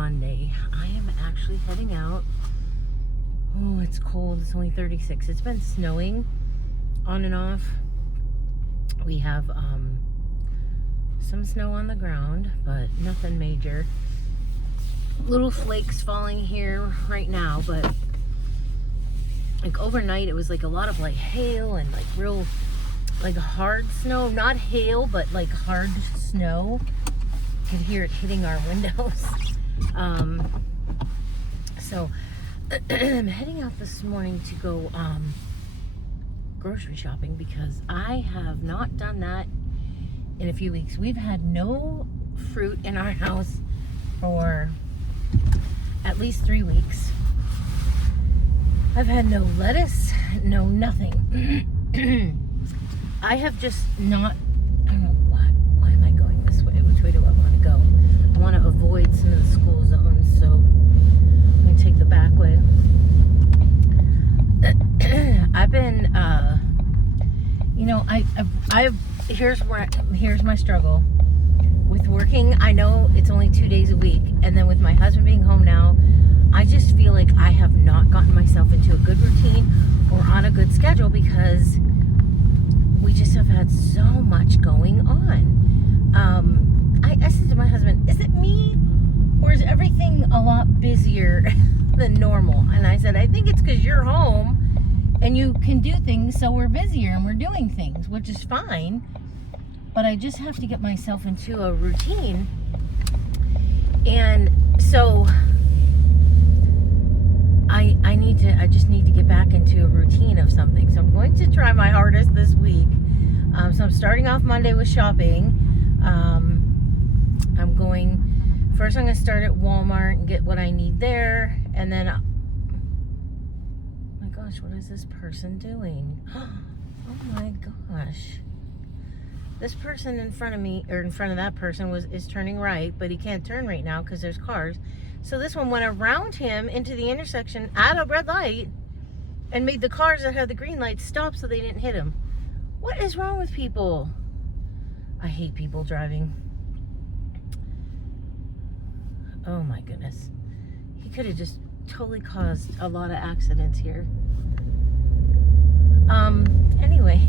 Monday. I am actually heading out. Oh, it's cold. It's only 36. It's been snowing on and off. We have some snow on the ground, but nothing major. Little flakes falling here right now, but like overnight it was like a lot of like hail and like real like hard snow. Not hail, but like hard snow. You could hear it hitting our windows. So I'm heading out this morning to go grocery shopping because I have not done that in a few weeks. We've had no fruit in our house for at least 3 weeks. I've had no lettuce, no nothing. I have just not, I don't know why am I going this way? Which way do I want to go? I want to avoid some of the school zones, so I'm going to take the back way. I've been, here's my struggle. With working, I know it's only 2 days a week, and then with my husband being home now, I just feel like I have not gotten myself into a good routine or on a good schedule because we just have had so much going on. I said to my husband, is it me or is everything a lot busier than normal? And I said, I think it's because you're home and you can do things, so we're busier and we're doing things, which is fine. But I just have to get myself into a routine. And so I just need to get back into a routine of something. So I'm going to try my hardest this week. So I'm starting off Monday with shopping. I'm going to start at Walmart and get what I need there. And then, oh my gosh, what is this person doing? Oh my gosh. This person in front of me, or in front of that person, is turning right, but he can't turn right now because there's cars. So this one went around him into the intersection at a red light and made the cars that had the green light stop so they didn't hit him. What is wrong with people? I hate people driving. Oh my goodness. He could have just totally caused a lot of accidents here. Anyway.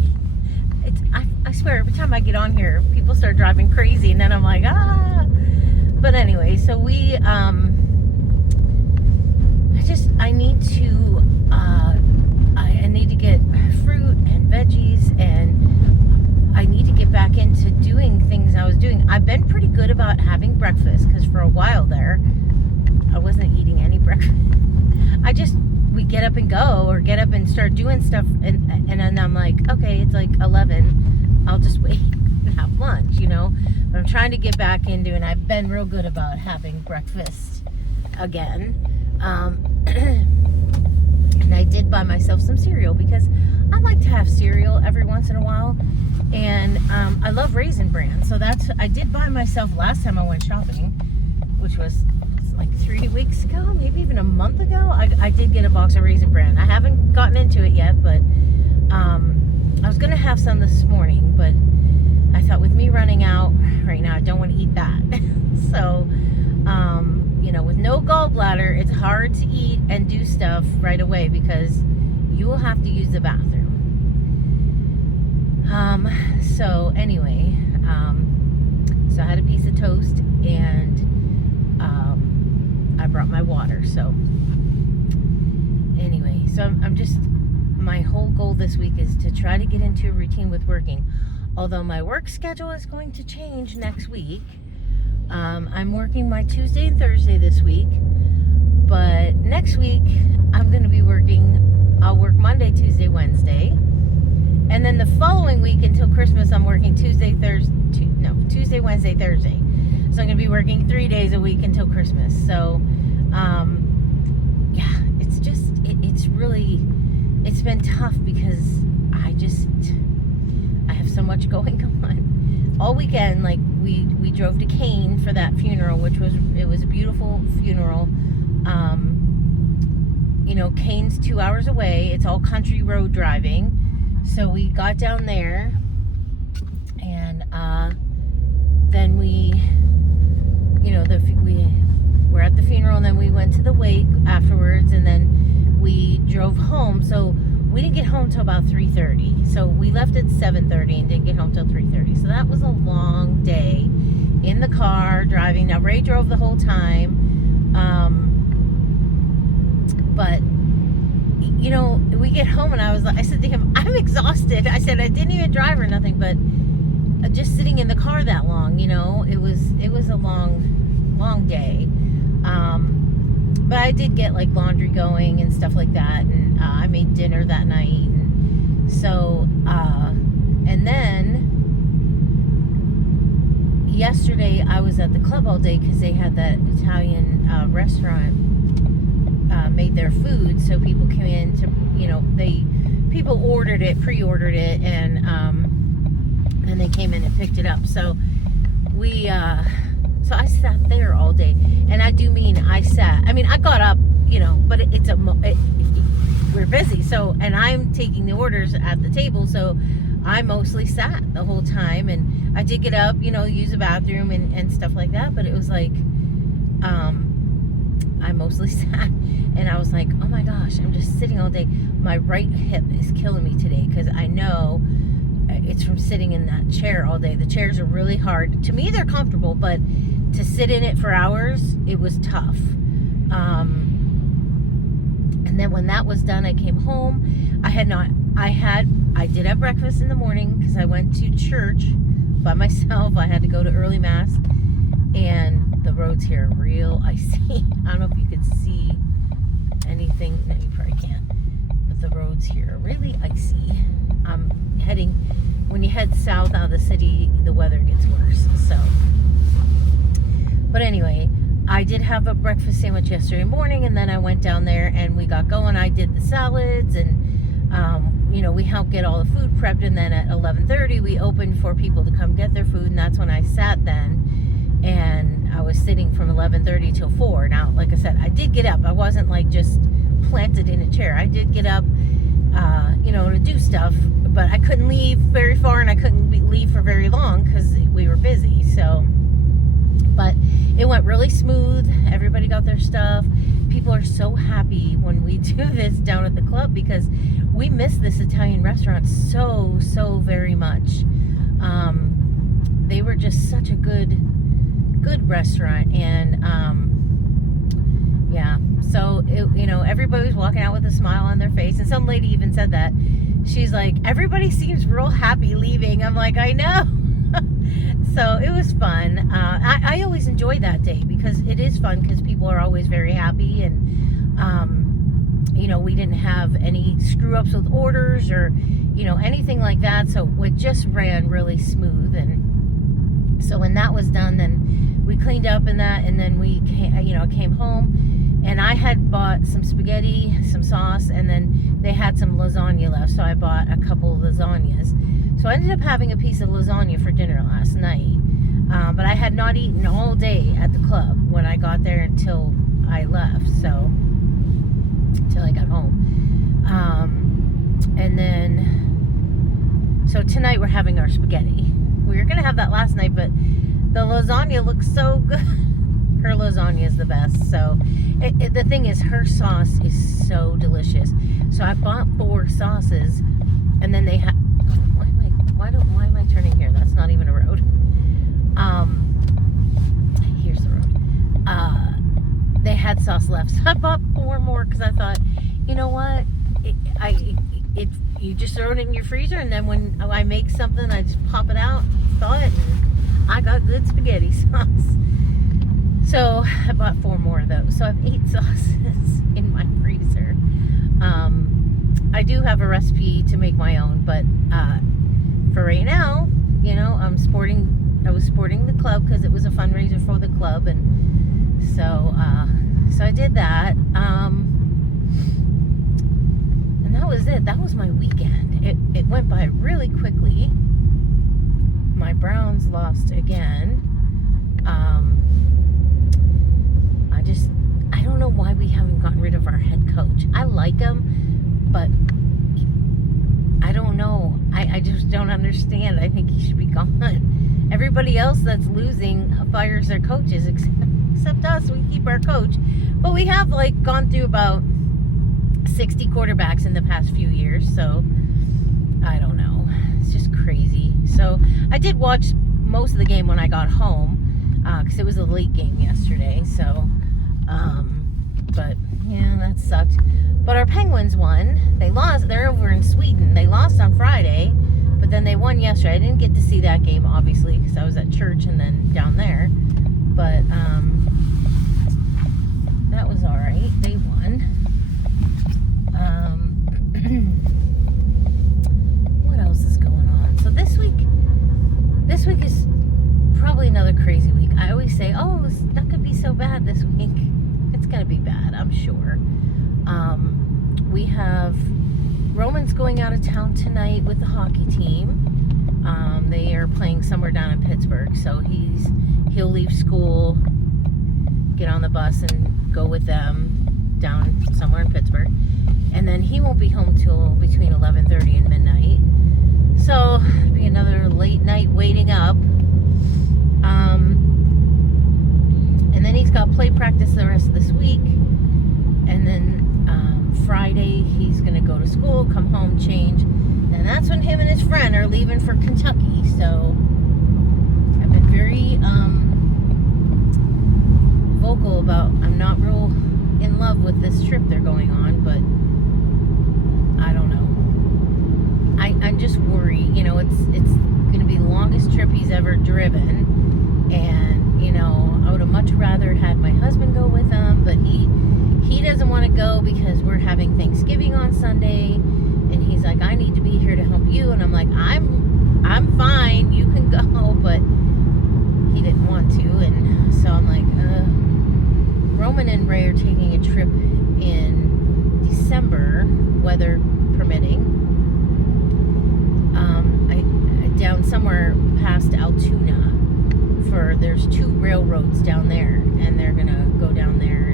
I swear, every time I get on here, people start driving crazy, and then I'm like, ah. But anyway, so I need to get fruit and veggies, and I need to get back into doing things I was doing. I've been pretty good about having breakfast, because for a while there, I wasn't eating any breakfast. We get up and go, or get up and start doing stuff, and then I'm like, okay, it's like 11, I'll just wait and have lunch, But I'm trying to get back into, and I've been real good about having breakfast again. And I did buy myself some cereal because I like to have cereal every once in a while, and I love Raisin Bran, so I did buy myself last time I went shopping, which was like 3 weeks ago, maybe even a month ago. I did get a box of Raisin Bran. I haven't gotten into it yet, but I was gonna have some this morning, but I thought with me running out right now, I don't want to eat that. So with no gallbladder, it's hard to eat and do stuff right away because you will have to use the bathroom. So anyway, so I had a piece of toast, and I brought my water. So anyway, so my whole goal this week is to try to get into a routine with working. Although my work schedule is going to change next week. I'm working my Tuesday and Thursday this week, but next week I'll work Monday, Tuesday, Wednesday, and then the following week until Christmas I'm working Tuesday, Wednesday, Thursday. So I'm going to be working 3 days a week until Christmas. So, it's been tough because I have so much going on. All weekend, like, we drove to Kane for that funeral, it was a beautiful funeral. Kane's 2 hours away. It's all country road driving. So we got down there, and then we we're at the funeral, and then we went to the wake afterwards, and then we drove home. So we didn't get home till about 3:30. So we left at 7:30 and didn't get home till 3:30. So that was a long day in the car driving. Now Ray drove the whole time, but you know, we get home and I said to him, I'm exhausted. I said I didn't even drive or nothing, but just sitting in the car that long, you know, it was a long day. But I did get like laundry going and stuff like that, and I made dinner that night, and so and then yesterday I was at the club all day because they had that Italian restaurant made their food, so people came in to, you know, people pre-ordered it, and they came in and picked it up. So so I sat there all day, and I do mean I got up, you know, but we're busy, so, and I'm taking the orders at the table, so I mostly sat the whole time, and I did get up, you know, use the bathroom and stuff like that, but it was like, I mostly sat, and I was like, oh my gosh, I'm just sitting all day. My right hip is killing me today, because I know it's from sitting in that chair all day. The chairs are really hard. To me, they're comfortable, but to sit in it for hours, it was tough. And then when that was done, I came home. I did have breakfast in the morning because I went to church by myself. I had to go to early mass, and the roads here are real icy. I don't know if you could see anything. No, you probably can't. But the roads here are really icy. When you head south out of the city, the weather gets worse. So, but anyway, I did have a breakfast sandwich yesterday morning, and then I went down there and we got going. I did the salads, and you know, we helped get all the food prepped, and then at 11:30 we opened for people to come get their food, and that's when I sat then, and I was sitting from 11:30 till 4. Now, like I said, I did get up. I wasn't like just planted in a chair. I did get up, you know, to do stuff, but I couldn't leave very far, and I couldn't leave for very long because we were busy. So, but it went really smooth. Everybody got their stuff. People are so happy when we do this down at the club, because we miss this Italian restaurant so very much. They were just such a good restaurant, and yeah, so you know, everybody was walking out with a smile on their face, and some lady even said that. She's like, everybody seems real happy leaving. I'm like, I know. So it was fun. I always enjoy that day because it is fun, because people are always very happy, and you know, we didn't have any screw ups with orders or, you know, anything like that, so it just ran really smooth. And so when that was done, then we cleaned up and that, and then we came home, and I had bought some spaghetti, some sauce, and then they had some lasagna left, so I bought a couple of lasagnas. So I ended up having a piece of lasagna for dinner last night, but I had not eaten all day at the club when I got there until I left, so until I got home. And then, so tonight we're having our spaghetti. We were gonna have that last night, but the lasagna looks so good. Her lasagna is the best. So the thing is, her sauce is so delicious. So I bought 4 sauces, and then they had. Why am I turning here? That's not even a road. Here's the road. They had sauce left, so I bought 4 more because I thought, you know what? You just throw it in your freezer, and then when I make something, I just pop it out, thaw it, and I got good spaghetti sauce. So I bought 4 more of those. So I have 8 sauces in my freezer. I do have a recipe to make my own, but for right now, you know, I was sporting the club because it was a fundraiser for the club, and so I did that. And that was it. That was my weekend. It went by really quickly. My Browns lost again. I don't know why we haven't gotten rid of our head coach. I like him, but I don't know. I just don't understand. I think he should be gone. Everybody else that's losing fires their coaches except except us. We keep our coach. But we have, like, gone through about 60 quarterbacks in the past few years. So, I don't know. It's just crazy. So, I did watch most of the game when I got home. Because it was a late game yesterday. So, but, yeah, that sucked. But our Penguins won. They lost. They're over in Sweden. They lost on Friday. But then they won yesterday. I didn't get to see that game, obviously, because I was at church and then down there. But that was all right. They won. What else is going on? So this week is probably another crazy week. I always say, oh, it's not going to be so bad this week. It's going to be bad, I'm sure. We have Roman's going out of town tonight with the hockey team. They are playing somewhere down in Pittsburgh, so he'll leave school, get on the bus, and go with them down somewhere in Pittsburgh. And then he won't be home till between 11:30 and midnight. So it'll be another late night waiting up. And then he's got play practice the rest of this week. And then Friday he's going to go to school, come home, change. And that's when him and his friend are leaving for Kentucky. So I've been very vocal about I'm not real in love with this trip they're going on, but I don't know. I just worry, you know, it's going to be the longest trip he's ever driven, and you know, I would have much rather had my husband go with him, but he doesn't want to go because we're having Thanksgiving on Sunday, and he's like, I need to be here to help you, and I'm like, I'm fine, you can go, but he didn't want to, and so I'm like, Roman and Ray are taking a trip in December, weather permitting, down somewhere past Altoona. There's 2 railroads down there, and they're gonna go down there.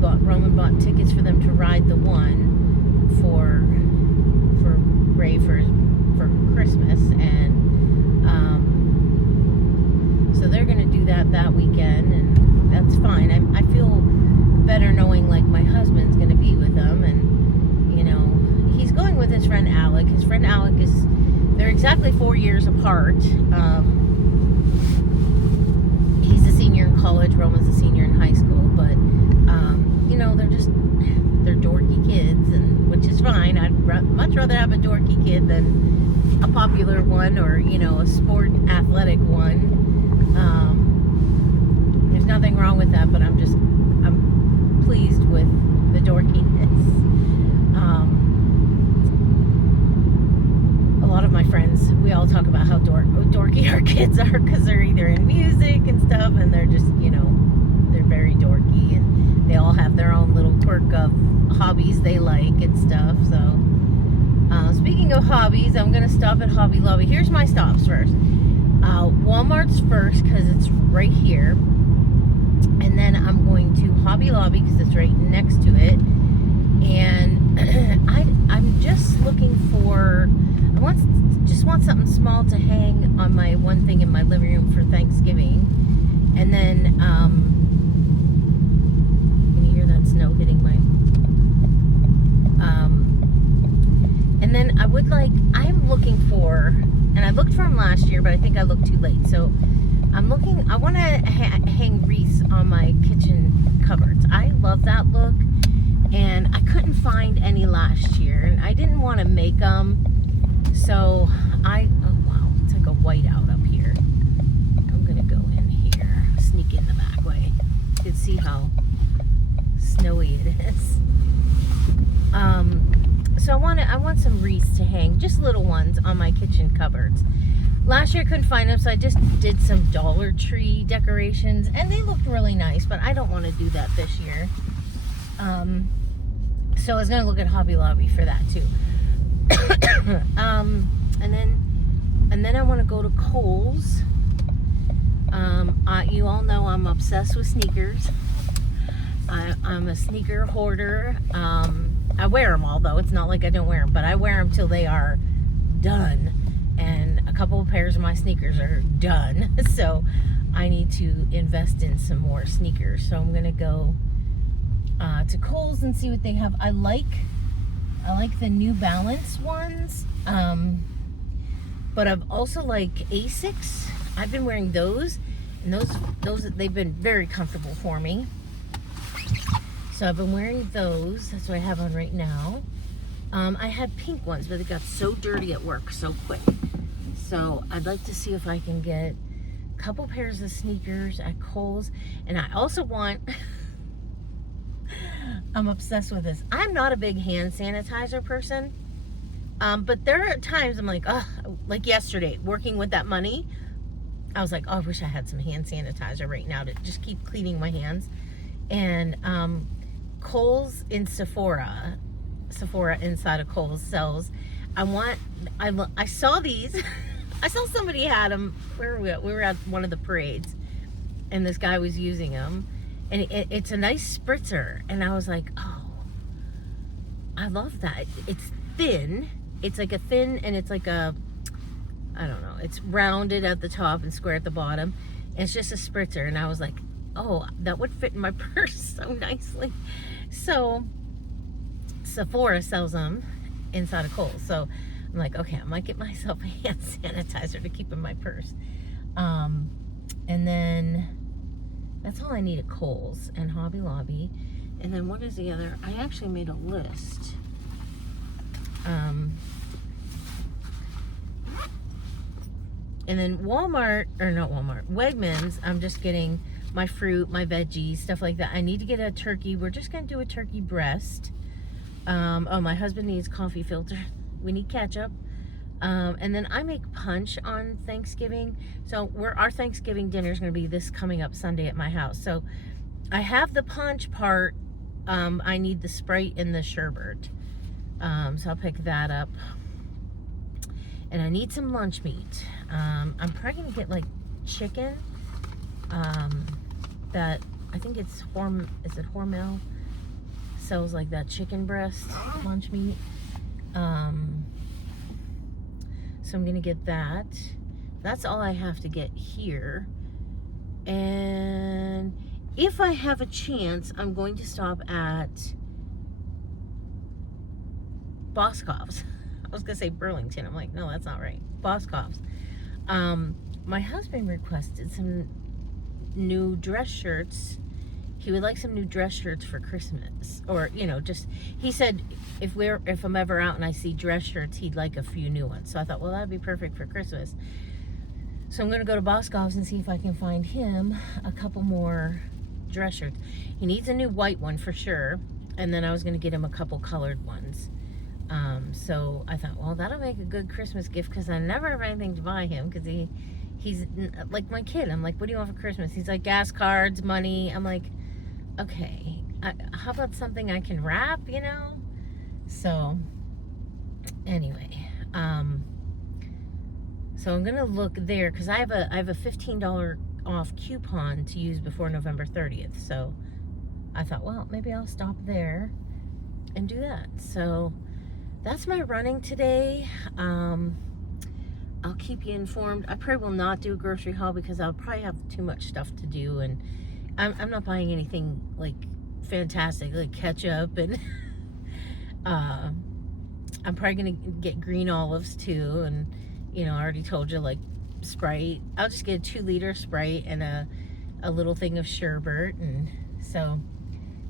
And Roman bought tickets for them to ride the one for Ray for Christmas, and so they're gonna do that weekend, and that's fine. I feel better knowing like my husband's gonna be with them, and you know, he's going with his friend Alec. His friend Alec they're exactly 4 years apart. He's a senior in college, Roman's a senior in high school, but you know, they're dorky kids, and which is fine. I'd much rather have a dorky kid than a popular one, or you know, a sport athletic one. There's nothing wrong with that, but I'm pleased with the dorkiness. A lot of my friends, we all talk about how dorky our kids are, because they're either in music and stuff, and they're just, you know, they're very dorky, and they all have their own little quirk of hobbies they like and stuff. So speaking of hobbies, I'm gonna stop at Hobby Lobby. Here's my stops first. Walmart's first because it's right here, and then I'm going to Hobby Lobby because it's right next to it, and I'm just looking for, I just want something small to hang on my one thing in my living room for Thanksgiving. And then can you hear that snow hitting my and then I'm looking for, and I looked for them last year, but I think I looked too late, so I want to hang wreaths on my kitchen cupboards. I love that look, and I couldn't find any last year, and I didn't want to make them, so oh wow, it's like a whiteout up here. I'm gonna go in here, sneak in the back way. You can see how snowy it is. So I want some wreaths to hang, just little ones on my kitchen cupboards. Last year I couldn't find them, so I just did some Dollar Tree decorations, and they looked really nice, but I don't want to do that this year. So I was going to look at Hobby Lobby for that too. And then I want to go to Kohl's. You all know I'm obsessed with sneakers. I'm a sneaker hoarder. I wear them all, though. It's not like I don't wear them, but I wear them till they are done. And a couple of pairs of my sneakers are done. So I need to invest in some more sneakers. So I'm gonna go to Kohl's and see what they have. I like the New Balance ones, but I've also like Asics. I've been wearing those, and those they've been very comfortable for me. So I've been wearing those. That's what I have on right now. I had pink ones, but they got so dirty at work so quick. So I'd like to see if I can get a couple pairs of sneakers at Kohl's. And I also want, I'm obsessed with this. I'm not a big hand sanitizer person. But there are times I'm like, oh, like yesterday, working with that money, I was like, oh, I wish I had some hand sanitizer right now to just keep cleaning my hands. And Kohl's in Sephora inside of Kohl's sells. I saw these. I saw somebody had them. Where were we at? We were at one of the parades, and this guy was using them, and it's a nice spritzer. And I was like, oh, I love that. It's thin. It's like a thin, and it's like a, I don't know. It's rounded at the top and square at the bottom. And it's just a spritzer. And I was like, oh, that would fit in my purse so nicely. So Sephora sells them inside of Kohl's. So I'm like, okay, I might get myself a hand sanitizer to keep in my purse. And then that's all I need at Kohl's and Hobby Lobby. And then what is the other? I actually made a list. And then Walmart, or not Walmart, Wegmans, I'm just getting my fruit, my veggies, stuff like that. I need to get a turkey. We're just going to do a turkey breast. Oh, my husband needs coffee filter. We need ketchup. And then I make punch on Thanksgiving. So our Thanksgiving dinner is going to be this coming up Sunday at my house. So I have the punch part. I need the Sprite and the sherbet. So I'll pick that up. And I need some lunch meat. I'm probably going to get like chicken. That, I think it's Hormel? Sells like that chicken breast lunch meat. So I'm gonna get that. That's all I have to get here. And if I have a chance, I'm going to stop at Boscov's. I was gonna say Burlington. I'm like, no, that's not right. Boscov's. My husband requested some new dress shirts. He would like some new dress shirts for Christmas, or just, he said if I'm ever out and I see dress shirts, he'd like a few new ones. So I thought, well, that'd be perfect for Christmas. So I'm gonna go to Boscov's and see if I can find him a couple more dress shirts. He needs a new white one for sure, and then I was gonna get him a couple colored ones. So I thought, well, that'll make a good Christmas gift, because I never have anything to buy him, because he's like my kid. I'm like, what do you want for Christmas? He's like, gas cards, money. I'm like, okay, how about something I can wrap, So anyway, so I'm gonna look there, because I have a $15 off coupon to use before November 30th. So I thought, well, maybe I'll stop there and do that. So that's my running today. I'll keep you informed. I probably will not do a grocery haul, because I'll probably have too much stuff to do, and I'm not buying anything like fantastic, like ketchup, and I'm probably gonna get green olives too, and I already told you, like Sprite. I'll just get a 2-liter Sprite and a little thing of sherbet, and so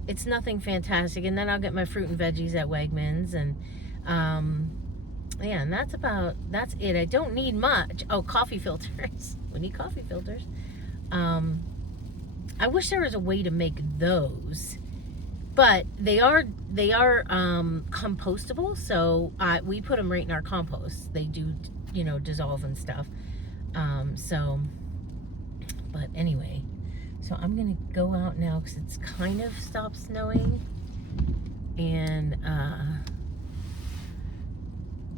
it's nothing fantastic. And then I'll get my fruit and veggies at Wegmans, and yeah, and that's it. I don't need much. Oh, coffee filters. We need coffee filters. I wish there was a way to make those, but they are compostable. So we put them right in our compost. They do, dissolve and stuff. But anyway, so I'm gonna go out now, because it's kind of stopped snowing, and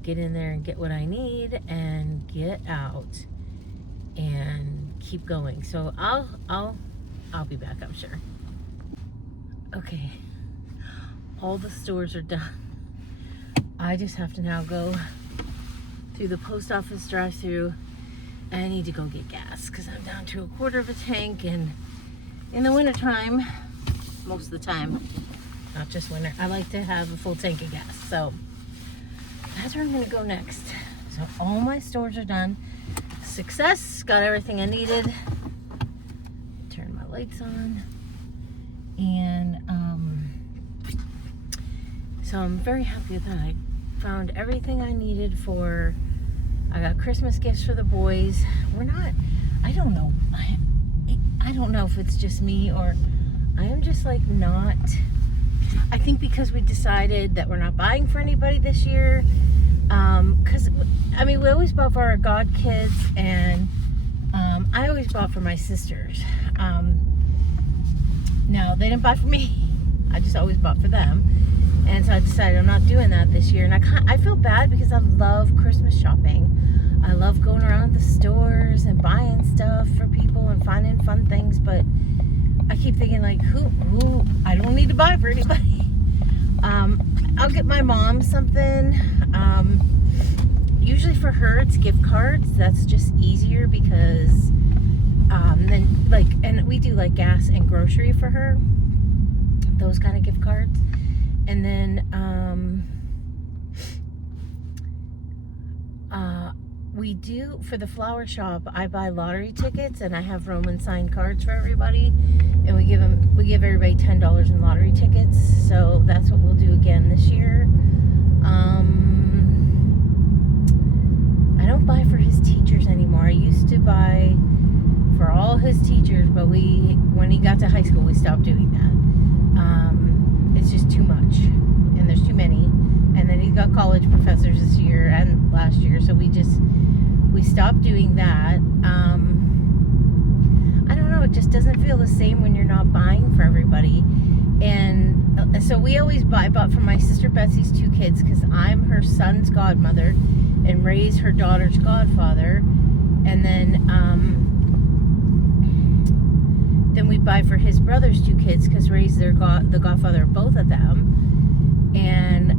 get in there and get what I need and get out and keep going. So I'll be back, I'm sure. Okay, all the stores are done. I just have to now go through the post office drive-through, I need to go get gas because I'm down to a quarter of a tank, and in the wintertime, most of the time, not just winter, I like to have a full tank of gas. So that's where I'm gonna go next. So all my stores are done. Success, got everything I needed. Turn my lights on. And so I'm very happy with that. I found everything I needed for, I got Christmas gifts for the boys. I don't know. I don't know if it's just me or I am just like not, I think because we decided that we're not buying for anybody this year. Because, I mean, we always bought for our god kids, and I always bought for my sisters. No, they didn't buy for me. I just always bought for them. And so I decided I'm not doing that this year. And I feel bad because I love Christmas shopping. I love going around the stores and buying stuff for people and finding fun things. But I keep thinking, like, who I don't need to buy for anybody. I'll get my mom something. Usually for her, it's gift cards. That's just easier because then, like, and we do like gas and grocery for her. Those kind of gift cards. And then we do, for the flower shop, I buy lottery tickets, and I have Roman signed cards for everybody, and we give everybody $10 in lottery tickets. So that's what we'll do again this year. I don't buy for his teachers anymore. I used to buy for all his teachers, but when he got to high school, we stopped doing that. It's just too much, and there's too many. And then he's got college professors this year and last year, so we stopped doing that. I don't know, it just doesn't feel the same when you're not buying for everybody. And so we always bought for my sister Betsy's 2 kids, because I'm her son's godmother and Ray's her daughter's godfather. And then we buy for his brother's 2 kids, because Ray's the godfather of both of them. And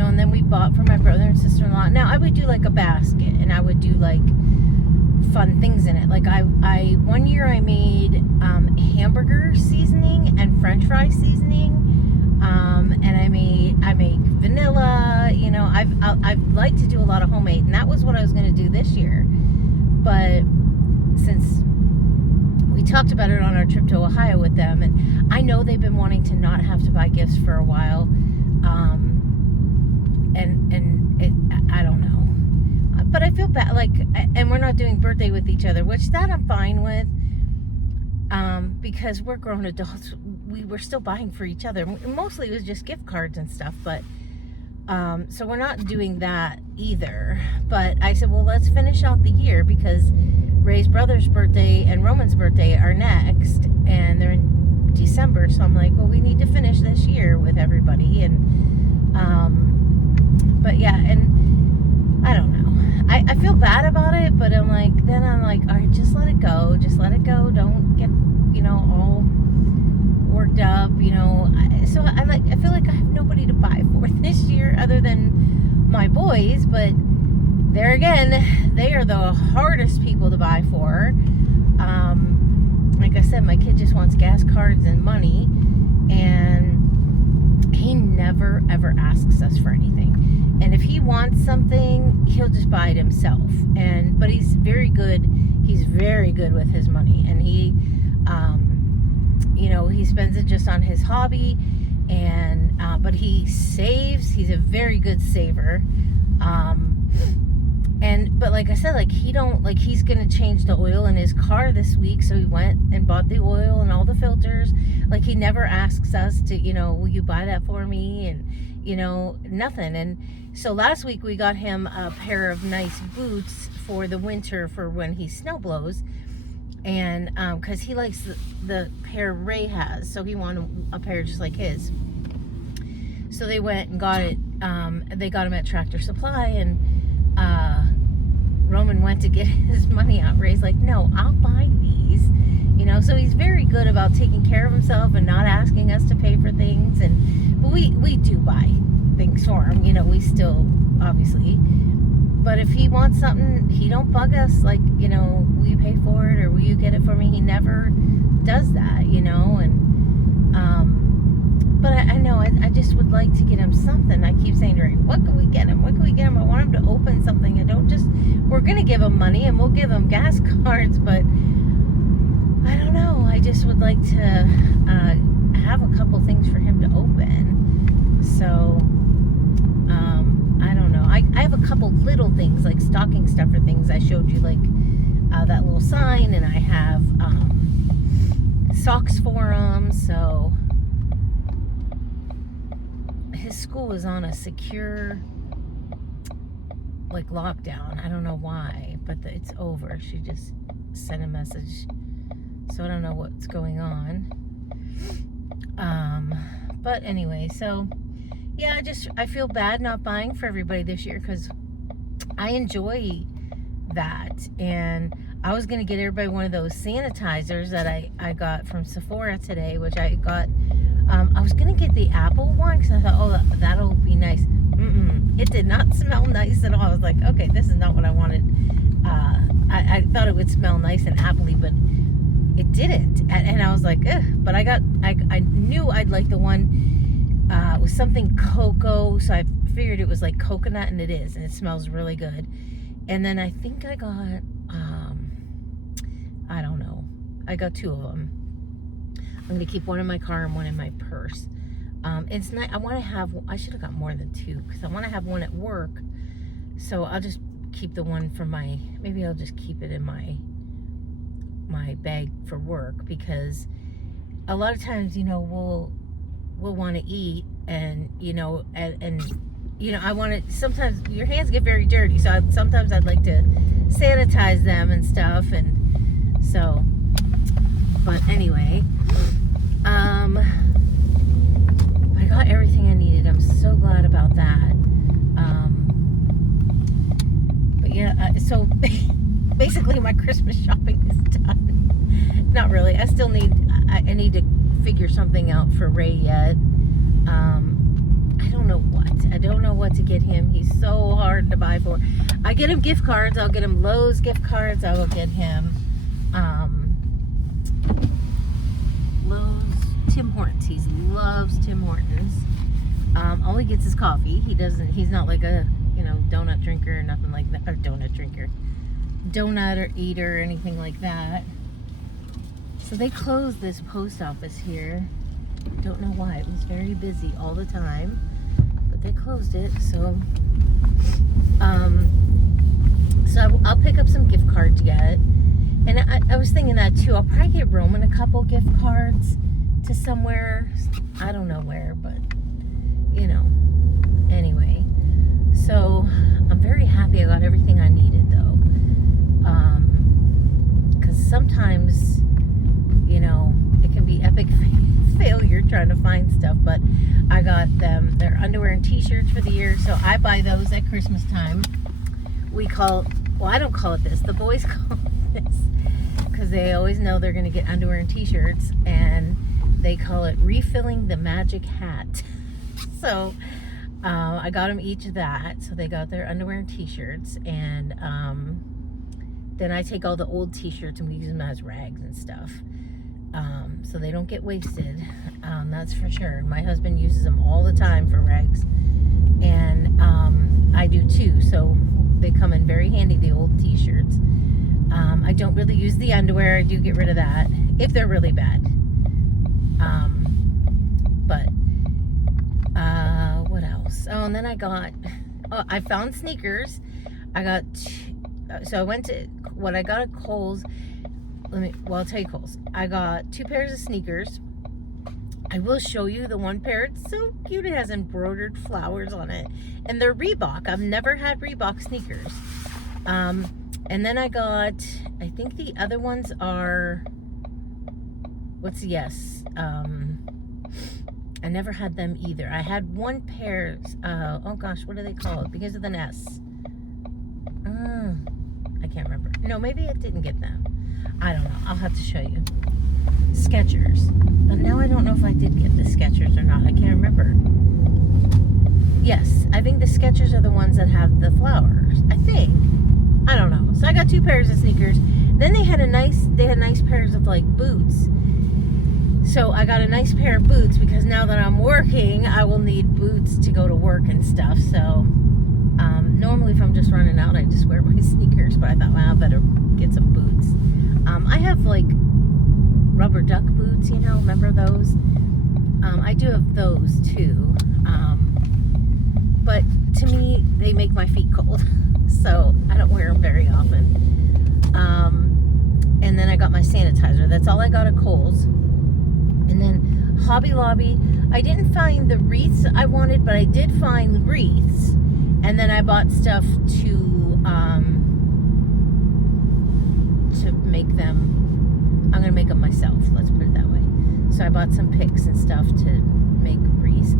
and then we bought for my brother and sister-in-law. Now I would do like a basket, and I would do like fun things in it. Like I one year I made hamburger seasoning and French fry seasoning, and I make vanilla. I've liked to do a lot of homemade, and that was what I was going to do this year. But since we talked about it on our trip to Ohio with them, and I know they've been wanting to not have to buy gifts for a while, I don't know, but I feel bad, like, and we're not doing birthday with each other, which that I'm fine with, because we're grown adults. We were still buying for each other. Mostly it was just gift cards and stuff, but so we're not doing that either. But I said, well, let's finish out the year, because Ray's brother's birthday and Roman's birthday are next, and they're in December. So I'm like, well, we need to finish this year with everybody. And but yeah, and I don't know, I feel bad about it, but I'm like, all right, just let it go, don't get all worked up, so I feel like I have nobody to buy for this year other than my boys. But there again, they are the hardest people to buy for. Like I said, my kid just wants gas cards and money, and he never ever asks us for anything. And if he wants something, he'll just buy it himself. But he's very good with his money, and he he spends it just on his hobby, and but he saves. He's a very good saver. But like I said, like he's gonna change the oil in his car this week, so he went and bought the oil and all the filters. Like, he never asks us to, will you buy that for me? And nothing. And so last week we got him a pair of nice boots for the winter, for when he snow blows, and because he likes the pair Ray has, so he wanted a pair just like his. So they went and got it. They got him at Tractor Supply, and Roman went to get his money out. Ray's like, no, I'll buy these. So he's very good about taking care of himself and not asking us to pay for things. But we do buy things for him. We still, obviously. But if he wants something, he don't bug us like, will you pay for it or will you get it for me? He never does that, and but I know I just would like to get him something. I keep saying to her, what can we get him? What can we get him? I want him to open something. We're going to give him money and we'll give him gas cards, but I don't know. I just would like to have a couple things for him to open. So, I don't know. I have a couple little things like stocking stuffer things. I showed you like that little sign, and I have socks for him. So his school is on a secure like lockdown. I don't know why, but it's over. She just sent a message, so I don't know what's going on. But anyway, so yeah, I feel bad not buying for everybody this year because I enjoy that. And I was gonna get everybody one of those sanitizers that I got from Sephora today, which I got. I was gonna get the apple one because I thought, oh, that'll be nice. It did not smell nice at all. I was like, okay, this is not what I wanted. I thought it would smell nice and appley, but it didn't. And I was like, ugh. But I knew I'd like the one with something cocoa, so I figured it was like coconut, and it is, and it smells really good. And then I think I got, I don't know. I got 2 of them. I'm going to keep one in my car and one in my purse. It's not, I should have got more than 2 because I want to have one at work. So I'll just keep the one for maybe I'll just keep it in my bag for work, because a lot of times, we'll want to eat and, I want to, sometimes your hands get very dirty. So sometimes I'd like to sanitize them and stuff. And so, but anyway, I got everything I needed. I'm so glad about that. But yeah, so basically my Christmas shopping is done. Not really. I still need to figure something out for Ray yet. I don't know what to get him. He's so hard to buy for. I get him gift cards. I'll get him Lowe's gift cards. I will get him Lowe's, Tim Hortons. He loves Tim Hortons. All he gets is coffee. He's not like a, donut drinker or nothing like that. Or donut or eater or anything like that. So they closed this post office here. Don't know why. It was very busy all the time, but they closed it. So I'll pick up some gift cards yet. And I was thinking that too. I'll probably get Roman a couple gift cards to somewhere. I don't know where, but anyway. So I'm very happy I got everything I needed though. Because sometimes, it can be epic failure trying to find stuff, but I got them their underwear and t-shirts for the year, so I buy those at Christmas time. I don't call it this, the boys call it this, because they always know they're going to get underwear and t-shirts, and they call it refilling the magic hat. So I got them each that, so they got their underwear and t-shirts, and then I take all the old t-shirts and we use them as rags and stuff. So they don't get wasted, that's for sure. My husband uses them all the time for rags, and I do too, so they come in very handy, the old t-shirts. I don't really use the underwear. I do get rid of that if they're really bad. But what else? Oh, and then I found sneakers. So I went to what I got at Kohl's. I'll tell you Kohl's. I got 2 pairs of sneakers. I will show you the one pair. It's so cute. It has embroidered flowers on it. And they're Reebok. I've never had Reebok sneakers. And then I think the other ones are, I never had them either. I had one pair, oh gosh, what do they call it? Because of the S. I can't remember. No, maybe I didn't get them. I don't know. I'll have to show you. Skechers. But now I don't know if I did get the Skechers or not. I can't remember. Yes, I think the Skechers are the ones that have the flowers. I think. I don't know. So I got 2 pairs of sneakers. Then they had nice pairs of like boots. So I got a nice pair of boots because now that I'm working, I will need boots to go to work and stuff. So normally if I'm just running out, I just wear my sneakers. But I thought, well, I better get some boots. I have like rubber duck boots, remember those? I do have those too. But to me, they make my feet cold. So I don't wear them very often. And then I got my sanitizer. That's all I got at Kohl's. And then Hobby Lobby, I didn't find the wreaths I wanted, but I did find wreaths. And then I bought stuff to make them. I'm gonna make them myself. Let's put it that way. So I bought some picks and stuff to make wreaths.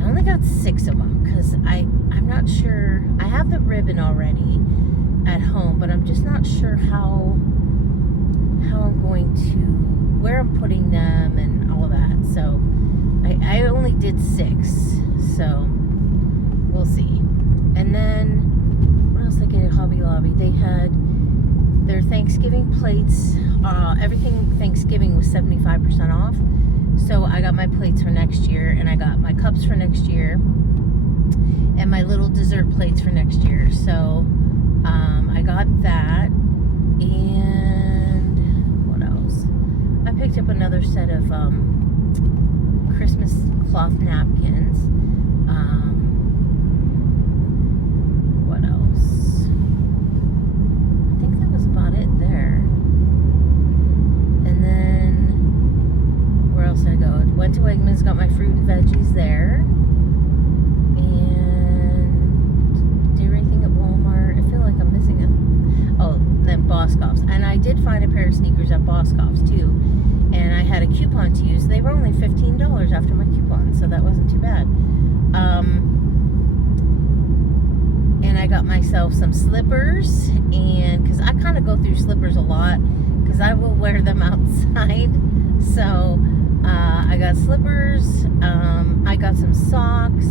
I only got 6 of them because I'm not sure. I have the ribbon already at home, but I'm just not sure how I'm going to, where I'm putting them and all that. So I only did 6, so we'll see. And then what else did I get at Hobby Lobby? They had their Thanksgiving plates. Everything Thanksgiving was 75% off. So I got my plates for next year, and I got my cups for next year, and my little dessert plates for next year. So I got that. And what else? I picked up another set of Christmas cloth napkins. What else? I think that was about it there. And then where else did I go? Went to Wegmans, got my fruit and veggies there. And did everything at Walmart. I feel like I'm missing it. Oh, then Boscov's. And I did find a pair of sneakers at Boscov's too. And I had a coupon to use. They were only $15 after my coupon, so that wasn't too bad. And I got myself some slippers, and because I kind of go through slippers a lot, because I will wear them outside. So I got slippers. I got some socks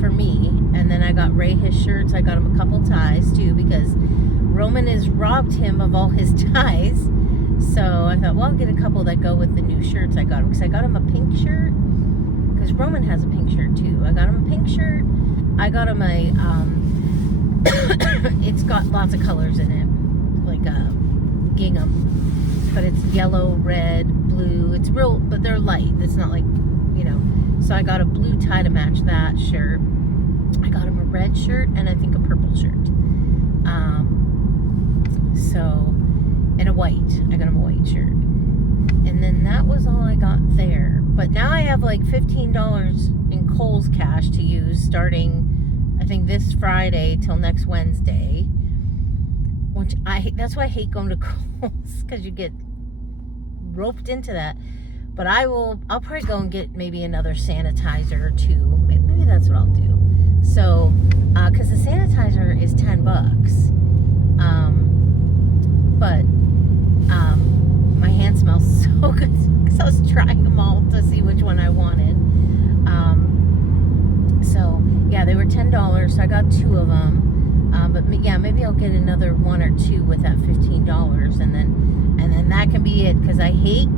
for me, and then I got Ray his shirts. I got him a couple ties too, because Roman has robbed him of all his ties. So I thought, well, I'll get a couple that go with the new shirts I got him, because I got him a pink shirt, because Roman has a pink shirt too. I got him a pink shirt. I got him a it's got lots of colors in it, like a gingham, but it's yellow, red, blue. It's real, but they're light. It's not like, so I got a blue tie to match that shirt. I got him a red shirt and I think a purple shirt. And a white. I got him a white shirt. And then that was all I got there. But now I have like $15 in Kohl's cash to use starting, I think, this Friday till next Wednesday. Which that's why I hate going to Kohl's, because you get roped into that. But I'll probably go and get maybe another sanitizer or 2. Maybe that's what I'll do. So, because the sanitizer is $10. But my hand smells so good because I was trying them all to see which one I wanted. So yeah, they were $10, so I got 2 of them. But yeah, maybe I'll get another 1 or 2 with that $15, and then that can be it. Because I hate.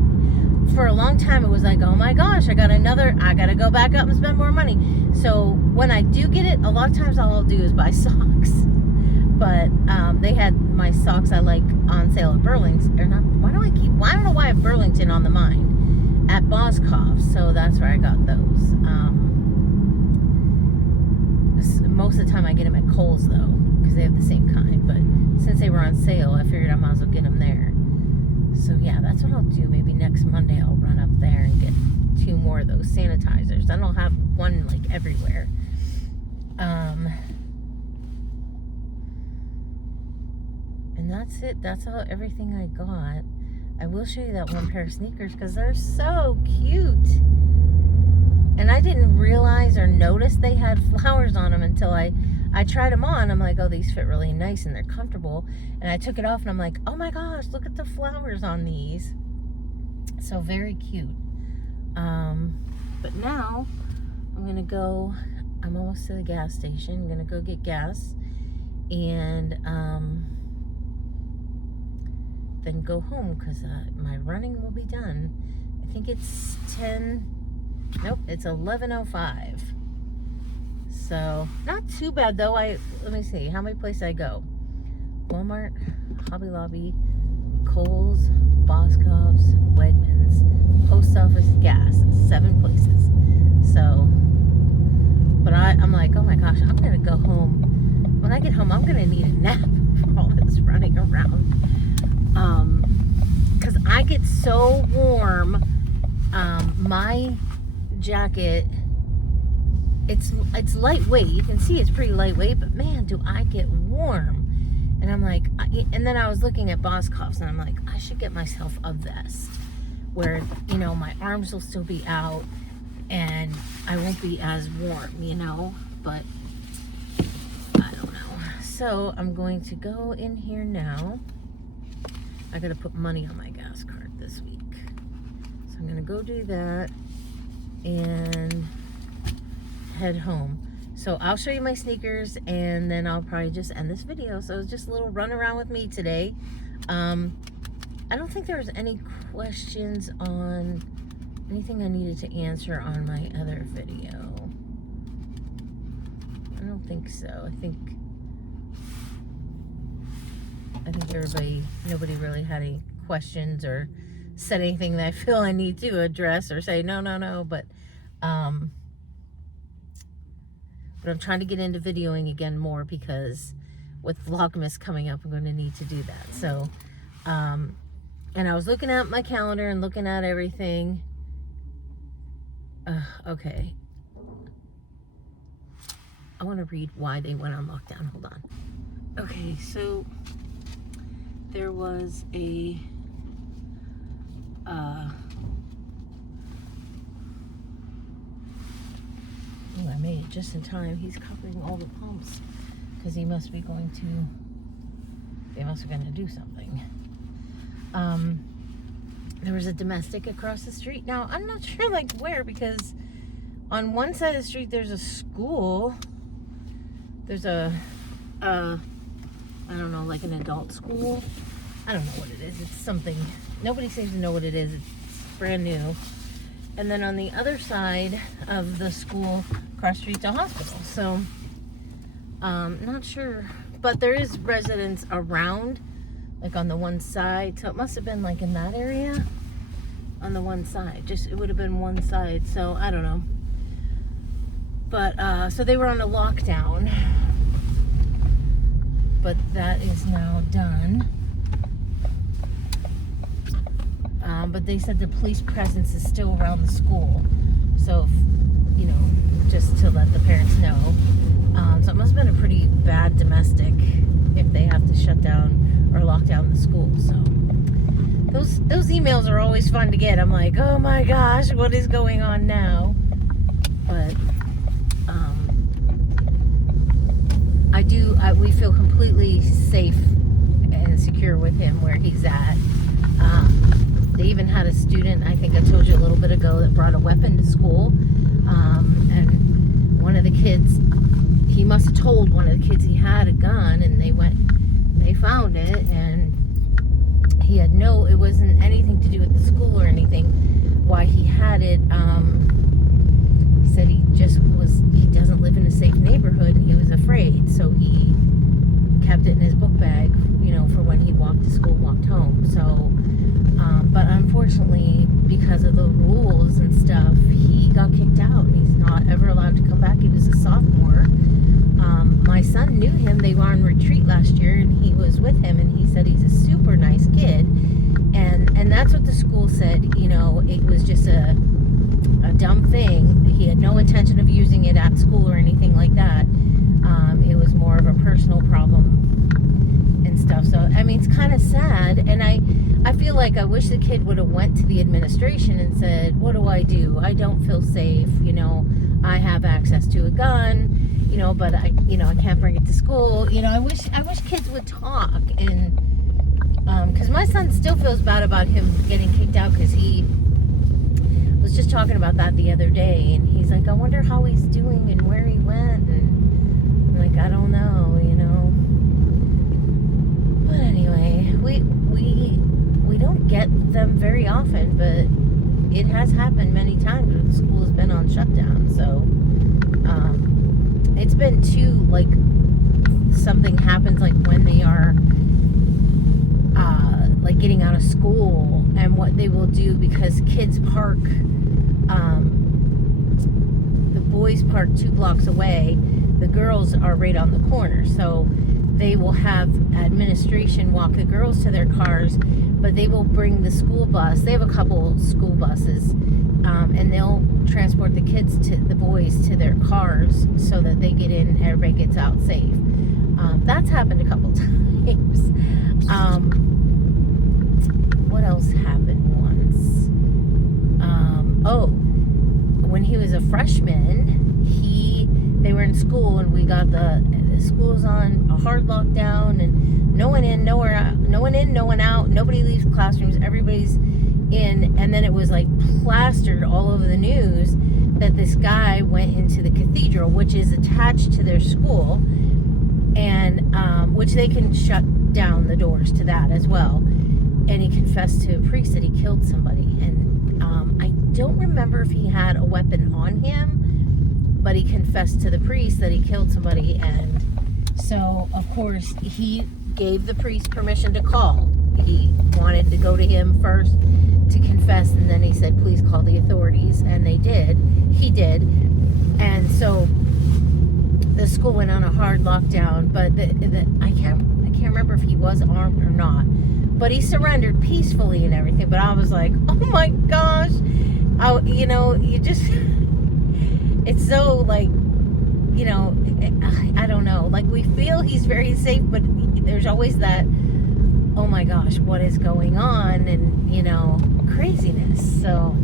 For a long time, it was like, oh my gosh, I got to go back up and spend more money. So when I do get it, a lot of times all I'll do is buy socks. But they had my socks I like on sale at Burlington. Or not, I don't know why I have Burlington on the mind. At Boscov's, so that's where I got those. Most of the time I get them at Kohl's though, because they have the same kind. But since they were on sale, I figured I might as well get them there. So yeah, that's what I'll do. Maybe next Monday I'll run up there and get 2 more of those sanitizers. Then I'll have one like everywhere. And that's it. That's everything I got. I will show you that one pair of sneakers because they're so cute. And I didn't realize or notice they had flowers on them until I tried them on. I'm like, oh, these fit really nice and they're comfortable. And I took it off and I'm like, oh my gosh, look at the flowers on these. So very cute. But now I'm gonna go I'm almost to the gas station. I'm gonna go get gas and then go home because my running will be done. I think it's 11:05. So not too bad though. Let me see, how many places I go? Walmart, Hobby Lobby, Kohl's, Boscov's, Wegmans, post office, gas, 7 places. So, but I'm like, oh my gosh, I'm gonna go home. When I get home, I'm gonna need a nap from all this running around. Cause I get so warm. My jacket, it's lightweight. You can see it's pretty lightweight, but man, do I get warm. And I'm like, and then I was looking at Boscov's and I'm like, I should get myself a vest where, you know, my arms will still be out and I won't be as warm, you know, but I don't know. So I'm going to go in here now. I gotta put money on my gas card this week. So I'm gonna go do that and head home. So I'll show you my sneakers and then I'll probably just end this video. So it's just a little run around with me today. I don't think there was any questions on anything I needed to answer on my other video. I don't think so. I think nobody really had any questions or said anything that I feel I need to address or say no, but I'm trying to get into videoing again more because with Vlogmas coming up, I'm going to need to do that. So, and I was looking at my calendar and looking at everything. Okay. I want to read why they went on lockdown. Hold on. Okay, so there was a I made it just in time. He's covering all the pumps because they must be going to do something. There was a domestic across the street. Now, I'm not sure like where, because on one side of the street there's a school. There's I don't know, like an adult school. I don't know what it is. It's something, nobody seems to know what it is. It's brand new. And then on the other side of the school, across the street's a hospital. So, not sure. But there is residents around, like on the one side. So it must have been like in that area on the one side. Just, it would have been one side. So, I don't know. But, so they were on a lockdown. But that is now done. But they said the police presence is still around the school. So, you know, just to let the parents know. So it must have been a pretty bad domestic if they have to shut down or lock down the school. So those emails are always fun to get. I'm like, oh my gosh, what is going on now? But we feel completely safe and secure with him where he's at. They even had a student, I think I told you a little bit ago, that brought a weapon to school. And one of the kids, he must have told one of the kids he had a gun, and they found it, and he had it wasn't anything to do with the school or anything, why he had it. He said he doesn't live in a safe neighborhood, and he was afraid, so he kept it in his book bag, you know, for when he walked to school, walked home. So, but unfortunately, because of the rules and stuff, he got kicked out, and he's not ever allowed to come back. He was a sophomore. My son knew him. They were on retreat last year, and he was with him, and he said he's a super nice kid. And that's what the school said. You know, it was just a dumb thing. He had no intention of using it at school or anything like that. It was more of a personal problem and stuff. So, I mean, it's kind of sad. And I feel like I wish the kid would have went to the administration and said, what do? I don't feel safe. You know, I have access to a gun, you know, but I can't bring it to school. You know, I wish kids would talk. And, because my son still feels bad about him getting kicked out, because he was just talking about that the other day, and he's like, I wonder how he's doing and where he went. often, but it has happened many times when the school has been on shutdown. So it's been too, like, something happens, like when they are like getting out of school, and what they will do, because kids park, the boys park 2 blocks away, the girls are right on the corner, so they will have administration walk the girls to their cars, but they will bring the school bus. They have a couple school buses, and they'll transport the boys to their cars so that they get in and everybody gets out safe. That's happened a couple times. What else happened once? When he was a freshman, they were in school, and we got the school's on a hard lockdown, and no one in, no one out, nobody leaves classrooms, everybody's in, and then it was like plastered all over the news that this guy went into the cathedral, which is attached to their school, and which they can shut down the doors to that as well, and he confessed to a priest that he killed somebody, and I don't remember if he had a weapon on him, but he confessed to the priest that he killed somebody, and so, of course, he gave the priest permission to call. He wanted to go to him first to confess, and then he said, please call the authorities, and they did. He did. And so the school went on a hard lockdown, but I can't remember if he was armed or not, but he surrendered peacefully and everything. But I was like, oh my gosh, you just, it's so, like, I don't know, like, we feel he's very safe, but there's always that, oh my gosh, what is going on, and craziness. So,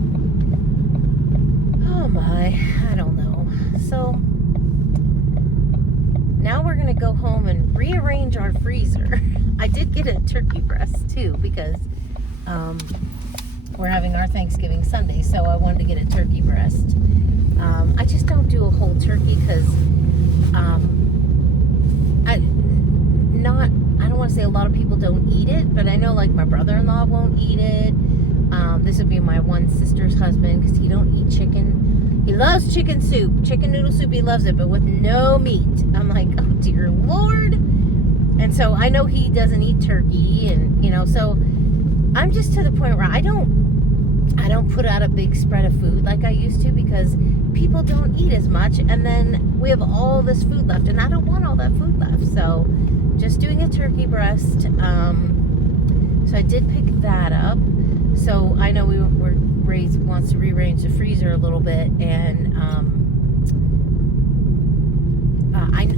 oh my, I don't know. So now we're gonna go home and rearrange our freezer. I did get a turkey breast too, because we're having our Thanksgiving Sunday, so I wanted to get a turkey breast. I just don't do a whole turkey because I don't want to say a lot of people don't eat it, but I know, like, my brother-in-law won't eat it. This would be my one sister's husband, because he don't eat chicken. He loves chicken soup, chicken noodle soup, he loves it, but with no meat. I'm like, oh dear Lord. And so I know he doesn't eat turkey, and so I'm just to the point where I don't put out a big spread of food like I used to, because people don't eat as much, and then we have all this food left, and I don't want all that food left. So just doing a turkey breast. So I did pick that up. So I know Ray wants to rearrange the freezer a little bit, and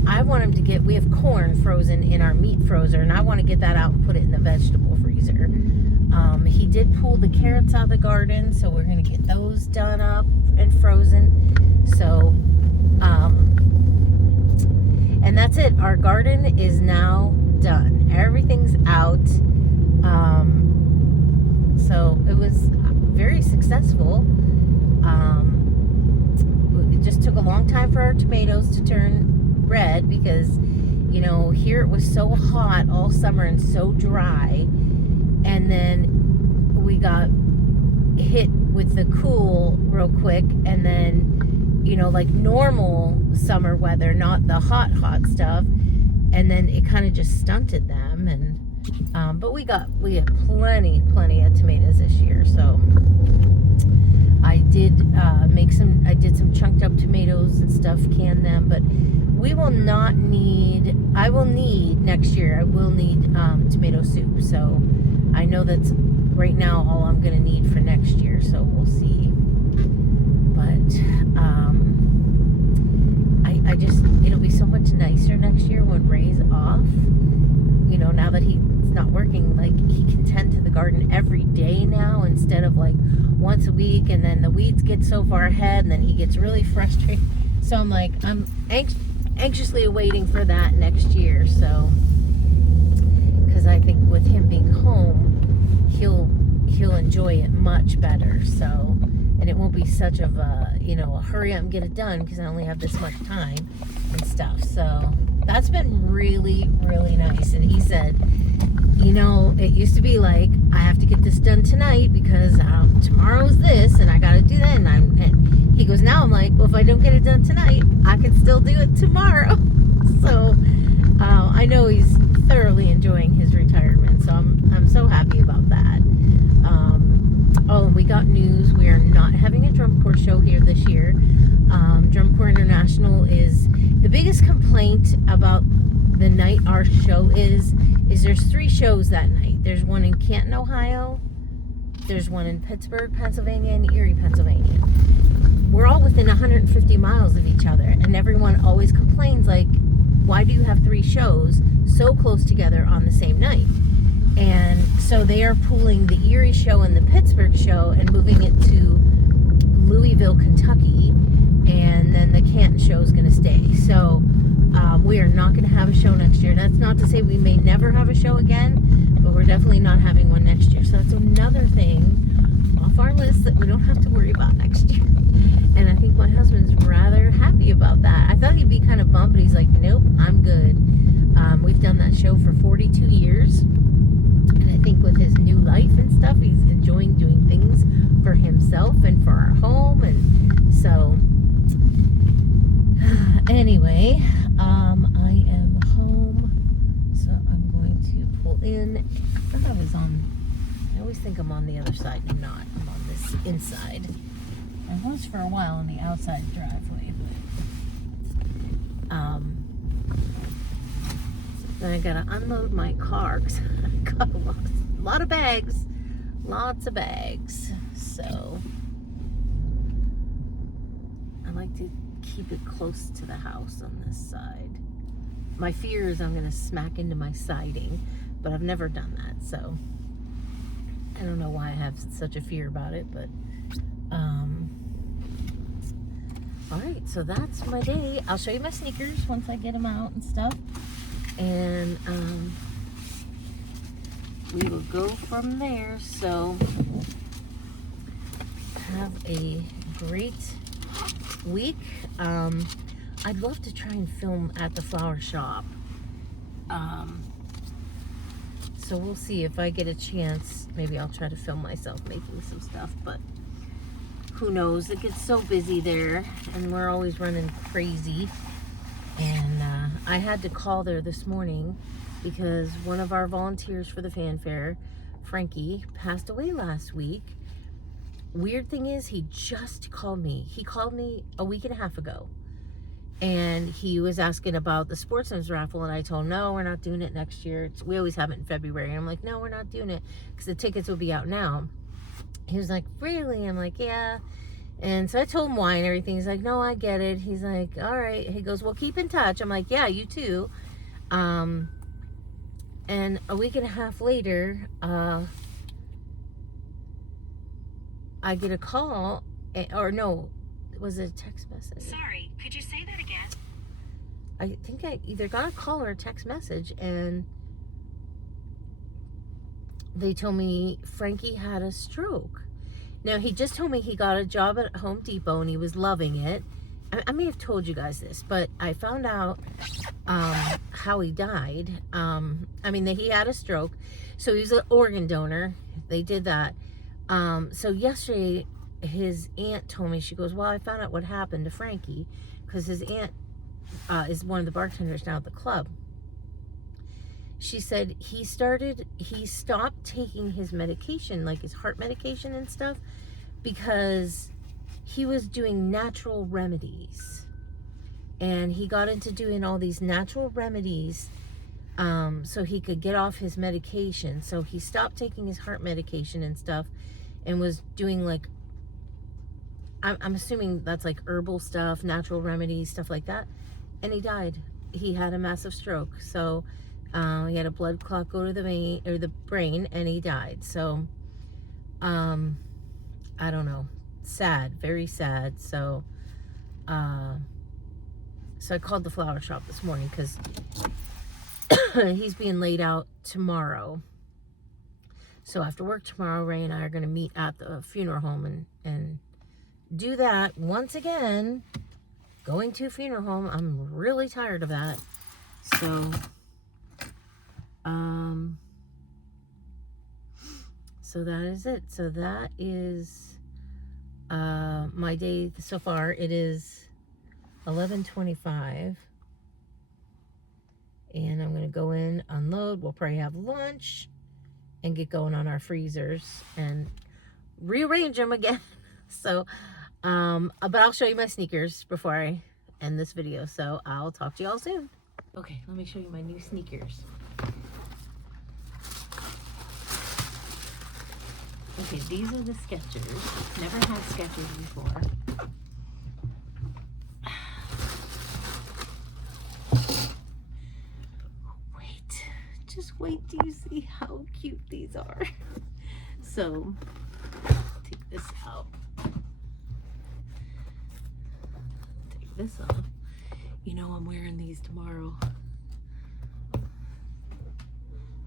I want him to we have corn frozen in our meat freezer, and I want to get that out and put it in the vegetable freezer. He did pull the carrots out of the garden, so we're going to get those done up and frozen. So, and that's it. Our garden is now done. Everything's out. So it was very successful. It just took a long time for our tomatoes to turn red, because, here it was so hot all summer and so dry. And then we got hit with the cool real quick, and then, like normal summer weather, not the hot stuff. And then it kind of just stunted them. And but we had plenty of tomatoes this year. So I did I did some chunked up tomatoes and stuff, canned them, but I will need next year, I will need tomato soup. So I know that's right now all I'm going to need for next year, so we'll see. But I just, it'll be so much nicer next year when Ray's off. Now that he's not working, like, he can tend to the garden every day now, instead of like once a week, and then the weeds get so far ahead, and then he gets really frustrated. So I'm anxiously awaiting for that next year. So, because I think with him being home, he'll enjoy it much better. So, and it won't be such of a hurry up and get it done, because I only have this much time and stuff. So that's been really, really nice. And he said, you know, it used to be like, I have to get this done tonight because tomorrow's this and I got to do that. And he goes, now I'm like, well, if I don't get it done tonight, I can still do it tomorrow. So I know he's thoroughly enjoying his retirement. So I'm so happy about that. Oh, we got news. We are not having a drum corps show here this year. Drum Corps International is the biggest complaint about the night our show is there's 3 shows that night. There's one in Canton, Ohio. There's one in Pittsburgh, Pennsylvania, and Erie, Pennsylvania. We're all within 150 miles of each other, and everyone always complains, like, why do you have 3 shows so close together on the same night? And so they are pulling the Erie show and the Pittsburgh show and moving it to Louisville, Kentucky, and then the Canton show is going to stay. So we are not going to have a show next year. That's not to say we may never have a show again, but we're definitely not having one next year. So that's another thing off our list that we don't have to worry about next year. And I think my husband's rather happy about that. I thought he'd be kind of bummed, but he's like, nope, I'm good. We've done that show for 42 years. And I think with his new life and stuff, he's enjoying doing things for himself and for our home. And so, anyway, I am home. So I'm going to pull in. I thought I was on, I always think I'm on the other side. I'm not. I'm on this inside. I was for a while on the outside driveway, but then I gotta unload my car because I got a lot of bags, lots of bags. So I like to keep it close to the house on this side. My fear is I'm gonna smack into my siding, but I've never done that, so I don't know why I have such a fear about it, but all right, so that's my day. I'll show you my sneakers once I get them out and stuff. And we will go from there. So have a great week. I'd love to try and film at the flower shop. So we'll see if I get a chance. Maybe I'll try to film myself making some stuff, but who knows? It gets so busy there, and we're always running crazy. And I had to call there this morning because one of our volunteers for the fanfare, Frankie, passed away last week. Weird thing is, he just called me. He called me a week and a half ago. And he was asking about the Sportsman's Raffle, and I told him, no, we're not doing it next year. We always have it in February. And I'm like, no, we're not doing it because the tickets will be out now. He was like, really? I'm like, yeah. And so I told him why and everything. He's like, no, I get it. He's like, all right. He goes, well, keep in touch. I'm like, yeah, you too. And a week and a half later, I get a call, or no, was it a text message? Sorry, could you say that again? I think I either got a call or a text message, and they told me Frankie had a stroke. Now, he just told me he got a job at Home Depot and he was loving it. I may have told you guys this, but I found out how he died. I mean, that he had a stroke. So he was an organ donor. They did that. So yesterday, his aunt told me, she goes, well, I found out what happened to Frankie because his aunt is one of the bartenders now at the club. She said he stopped taking his medication, like his heart medication and stuff, because he was doing natural remedies. And he got into doing all these natural remedies so he could get off his medication. So he stopped taking his heart medication and stuff and was doing like, I'm assuming that's like herbal stuff, natural remedies, stuff like that. And he died. He had a massive stroke. So he had a blood clot go to the vein or the brain, and he died. So, I don't know. Sad, very sad. So, so I called the flower shop this morning because he's being laid out tomorrow. So after work tomorrow, Ray and I are going to meet at the funeral home and do that once again. Going to a funeral home. I'm really tired of that. So, so that is it. So that is my day so far. It is 11:25, and I'm gonna go in, unload. We'll probably have lunch and get going on our freezers and rearrange them again. So, but I'll show you my sneakers before I end this video. So I'll talk to y'all soon. Okay, let me show you my new sneakers. Okay, these are the Skechers. Never had Skechers before. Wait, just wait till you see how cute these are. So, take this out. Take this off. You know I'm wearing these tomorrow.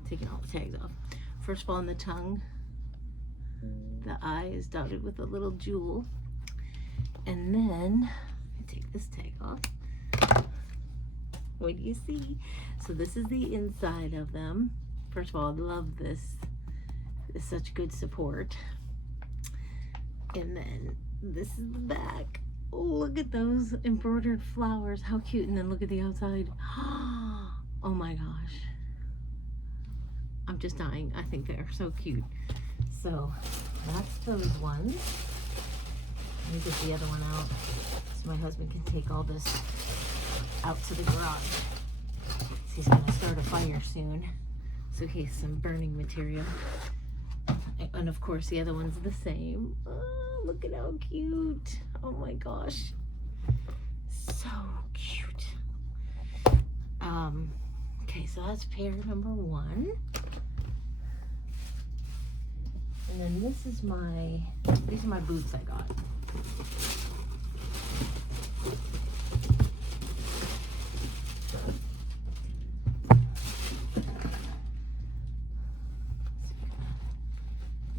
Taking all the tags off. First of all, on the tongue, the eye is dotted with a little jewel. And then, I take this tag off. What do you see? So this is the inside of them. First of all, I love this. It's such good support. And then this is the back. Oh, look at those embroidered flowers. How cute. And then look at the outside. Oh my gosh. I'm just dying. I think they're so cute. So that's those ones. Let me get the other one out so my husband can take all this out to the garage. He's gonna start a fire soon, so he has some burning material. And of course the other one's the same. Oh, look at how cute. Oh my gosh, so cute. Okay, so that's pair number one. And then this is these are my boots I got.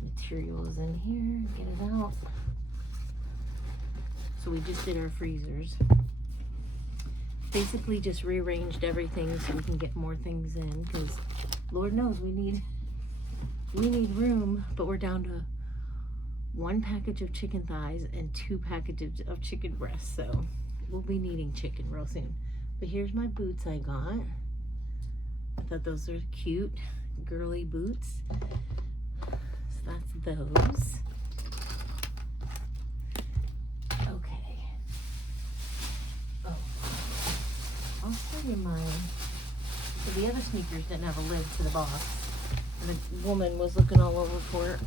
Materials in here, get it out. So we just did our freezers. Basically just rearranged everything so we can get more things in, because Lord knows we need room, but we're down to 1 package of chicken thighs and 2 packages of chicken breasts, so we'll be needing chicken real soon. But here's my boots I got. I thought those are cute, girly boots. So that's those. Okay. Oh, I'll show you mine. So the other sneakers didn't have a lid to the box. The woman was looking all over for it.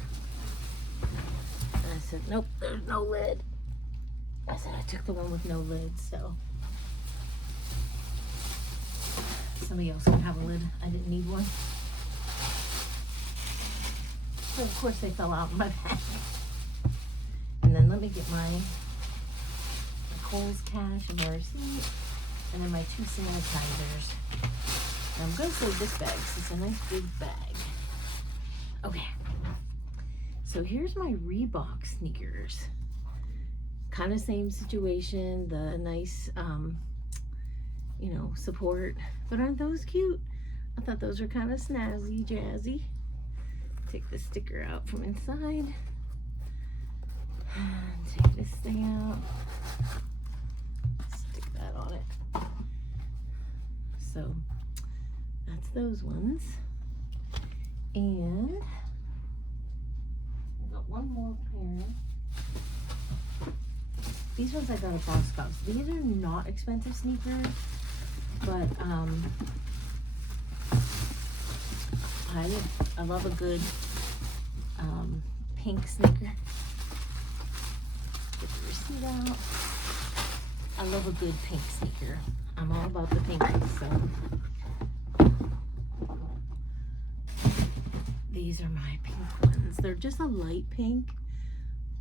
And I said, nope, there's no lid. I said I took the one with no lid, so somebody else can have a lid. I didn't need one. So of course they fell out in my bag. And then let me get my Kohl's cash and my receipt. And then my 2 sanitizers. And I'm going to save this bag because it's a nice big bag. Okay, so here's my Reebok sneakers. Kind of same situation, the nice, you know, support. But aren't those cute? I thought those were kind of snazzy, jazzy. Take the sticker out from inside. And take this thing out. Stick that on it. So that's those ones. And I got one more pair. These ones I got at Boscov's. These are not expensive sneakers, but I love a good pink sneaker. Get the receipt out. I love a good pink sneaker. I'm all about the pink, so these are my pink ones. They're just a light pink,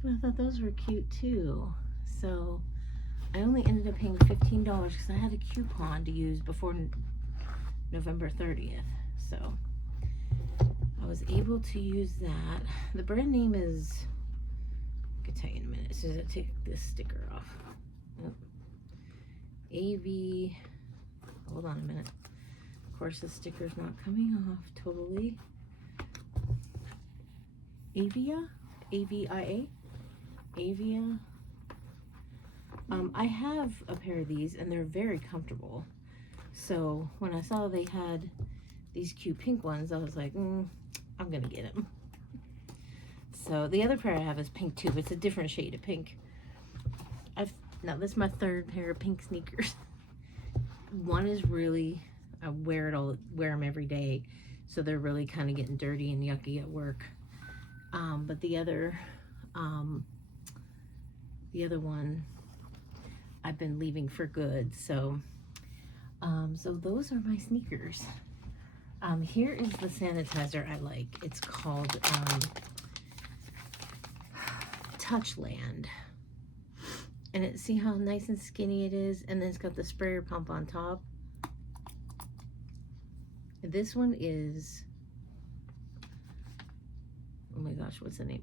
but I thought those were cute too. So I only ended up paying $15 because I had a coupon to use before November 30th. So I was able to use that. The brand name is, I can tell you in a minute as soon as I take this sticker off. AV, hold on a minute. Of course, the sticker's not coming off totally. Avia, A-V-I-A, Avia. I have a pair of these and they're very comfortable. So when I saw they had these cute pink ones, I was like, I'm gonna get them. So the other pair I have is pink too, but it's a different shade of pink. Now this is my third pair of pink sneakers. One is really, I wear them every day, so they're really kind of getting dirty and yucky at work. But the other one I've been leaving for good. So so those are my sneakers. Here is the sanitizer I like. It's called Touchland. And see how nice and skinny it is? And then it's got the sprayer pump on top. This one is, oh my gosh, what's the name?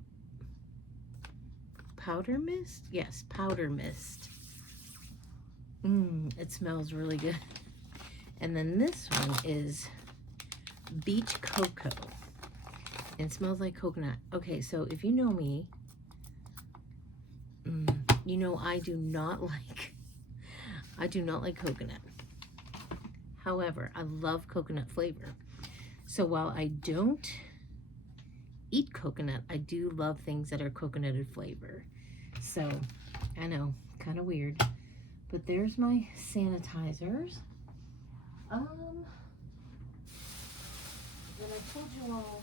Powder Mist? Yes, Powder Mist. It smells really good. And then this one is Beach Cocoa. And it smells like coconut. Okay, so if you know me, you know I do not like coconut. However, I love coconut flavor. So while I don't eat coconut, I do love things that are coconutted flavor. So I know, kind of weird, but there's my sanitizers. Then I told you all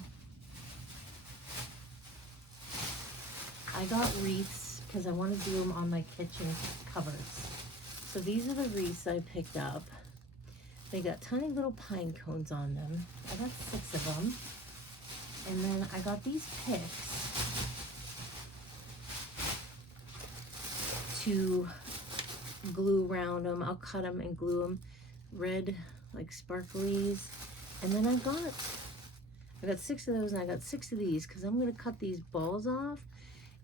I got wreaths because I want to do them on my kitchen cupboards. So these are the wreaths I picked up. They got tiny little pine cones on them. I got 6 of them. And then I got these picks to glue around them. I'll cut them and glue them red, like sparklies. And then I got 6 of those, and I got 6 of these because I'm going to cut these balls off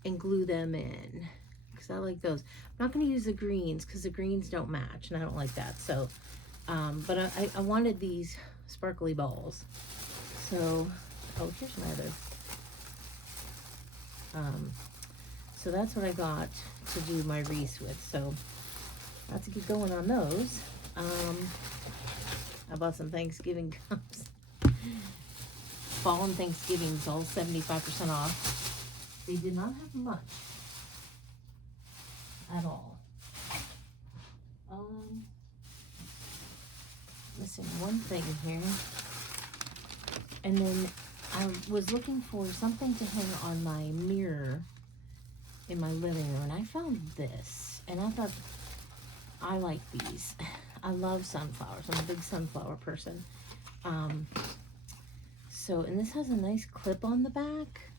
and glue them in because I like those. I'm not going to use the greens because the greens don't match and I don't like that. So but I wanted these sparkly balls. So oh, here's my other so that's what I got to do my wreaths with. So let's get going on those. I bought some Thanksgiving cups. Fall and Thanksgiving's all 75% off. They did not have much at all. Missing one thing here. And then I was looking for something to hang on my mirror in my living room, and I found this, and I thought, I like these. I love sunflowers. I'm a big sunflower person. So, and this has a nice clip on the back.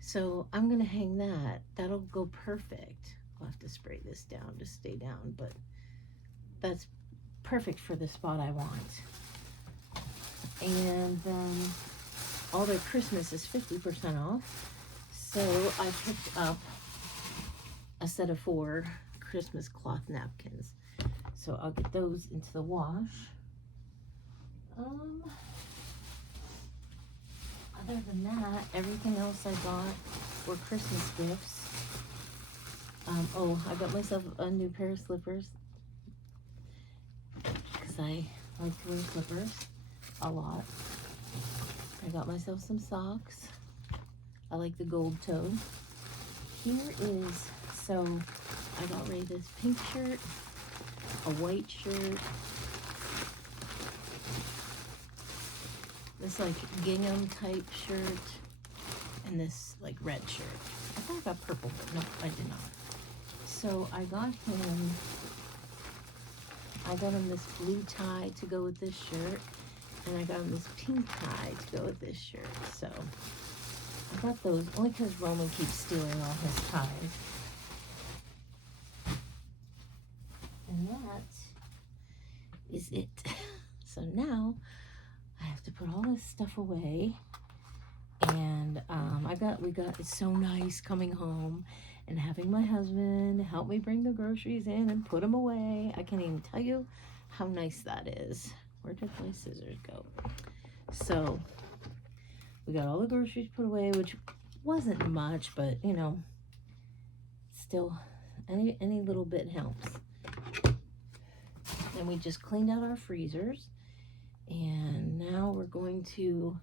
So I'm gonna hang that. That'll go perfect. I'll have to spray this down to stay down, but that's perfect for the spot I want. And then all their Christmas is 50% off. So I picked up a set of 4 Christmas cloth napkins. So I'll get those into the wash. Other than that, everything else I got were Christmas gifts. Oh, I got myself a new pair of slippers because I like to wear slippers a lot. I got myself some socks. I like the gold toe. Here is, so I got Ray this pink shirt, a white shirt, this like gingham type shirt, and this like red shirt. I thought I got purple, but no, I did not. So I got him this blue tie to go with this shirt, and I got him this pink tie to go with this shirt. So I got those only because Roman keeps stealing all his ties. And that is it. So now I have to put all this stuff away. And it's so nice coming home and having my husband help me bring the groceries in and put them away. I can't even tell you how nice that is. Where did my scissors go? So we got all the groceries put away, which wasn't much, but you know, still any little bit helps. And we just cleaned out our freezers, and now we're going to,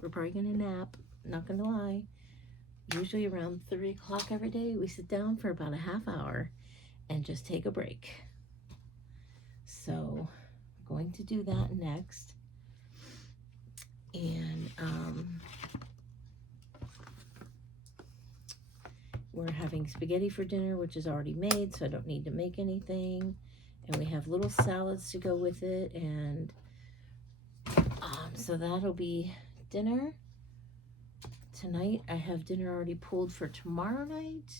we're probably gonna nap, not gonna lie. Usually around 3 o'clock every day, we sit down for about a half hour and just take a break. So I'm going to do that next. And we're having spaghetti for dinner, which is already made, so I don't need to make anything. And we have little salads to go with it, and so that'll be dinner. Tonight I have dinner already pulled for tomorrow night,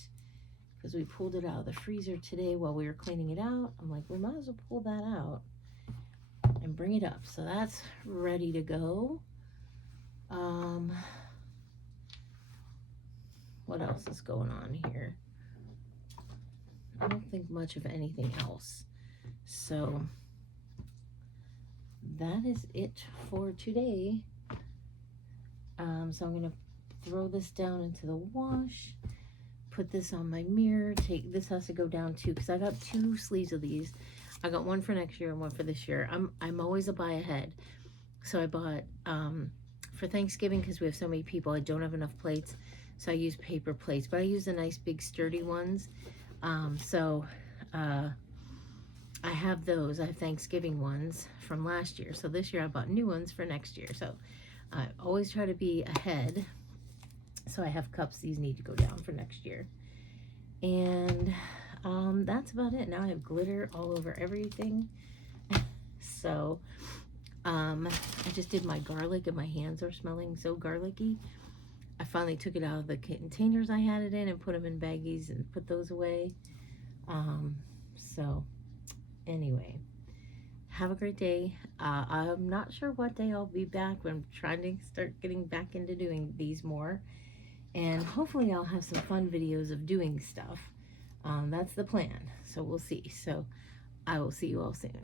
because we pulled it out of the freezer today while we were cleaning it out. I'm like, we might as well pull that out and bring it up. So that's ready to go. What else is going on here? I don't think much of anything else. So that is it for today. So I'm gonna throw this down into the wash, put this on my mirror. This has to go down too, because I got 2 sleeves of these. I got one for next year and one for this year. I'm always a buy ahead. So I bought for Thanksgiving, because we have so many people, I don't have enough plates, so I use paper plates, but I use the nice big sturdy ones. I have those. I have Thanksgiving ones from last year, so this year I bought new ones for next year. So I always try to be ahead. So I have cups. These need to go down for next year. And that's about it. Now I have glitter all over everything. So I just did my garlic, and my hands are smelling so garlicky. I finally took it out of the containers I had it in and put them in baggies and put those away. So anyway, have a great day. I'm not sure what day I'll be back, but I'm trying to start getting back into doing these more. And hopefully I'll have some fun videos of doing stuff. That's the plan. So we'll see. So I will see you all soon.